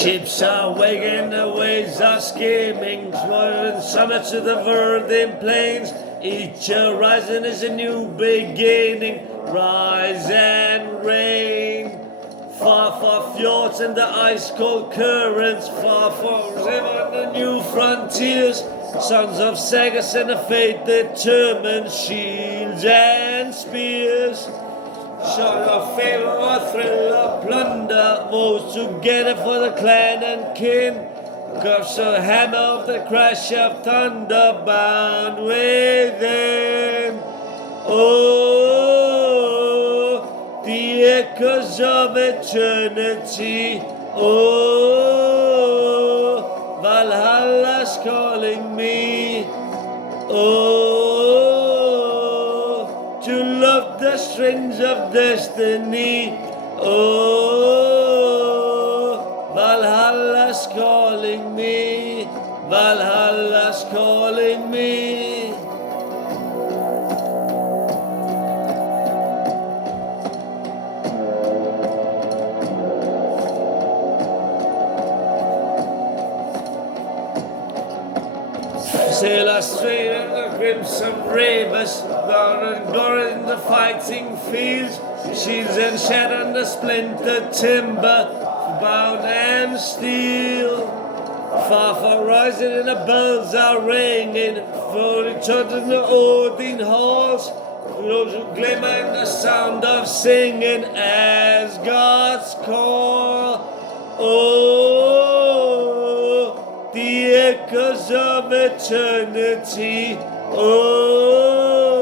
Ships are wagging, the waves are skimming, swirling summits of the verdant plains. Each horizon is a new beginning, rise and reign. Far, far fjords and the ice-cold currents, far, far river and the new frontiers. Sons of sagas and a fate determined, shields and spears. Shot of fame or thrill of plunder, moves together for the clan and kin. Cuffs a hammer of the crash of thunder, bound within. Oh, the echoes of eternity. Oh, Valhalla's calling me. Oh, to love the strings of destiny. Oh, Valhalla's calling me. Valhalla's calling me. Sailor straight in the crimson ravers, glory in the fighting fields, shields and shatter in the splintered timber, bound and steel. Far, far rising and the bells are ringing, for return in the Odin halls, those who glimmer in the sound of singing as God's call. Oh, the echoes of eternity. Oh,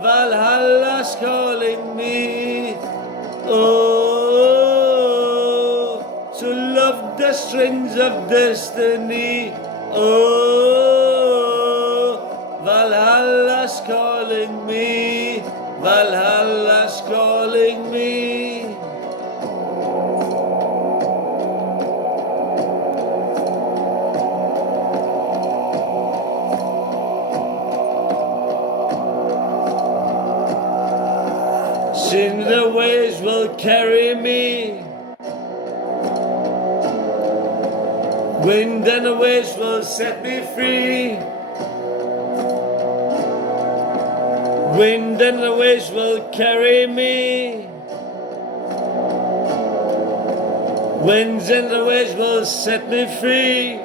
Valhalla's calling me. Oh, to love the strings of destiny. Oh, Valhalla's calling me. Valhalla's calling me. Soon the waves will carry me. Wind and the waves will set me free. Wind and the waves will carry me. Winds and the waves will set me free.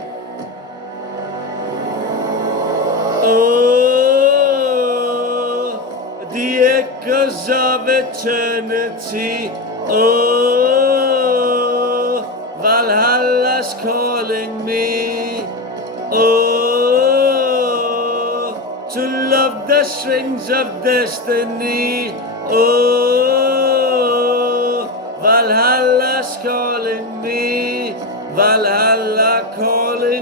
Oh, the echoes of eternity. Oh, Valhalla's calling me. Oh, to love the strings of destiny. Oh, Valhalla's calling me. Valhalla calling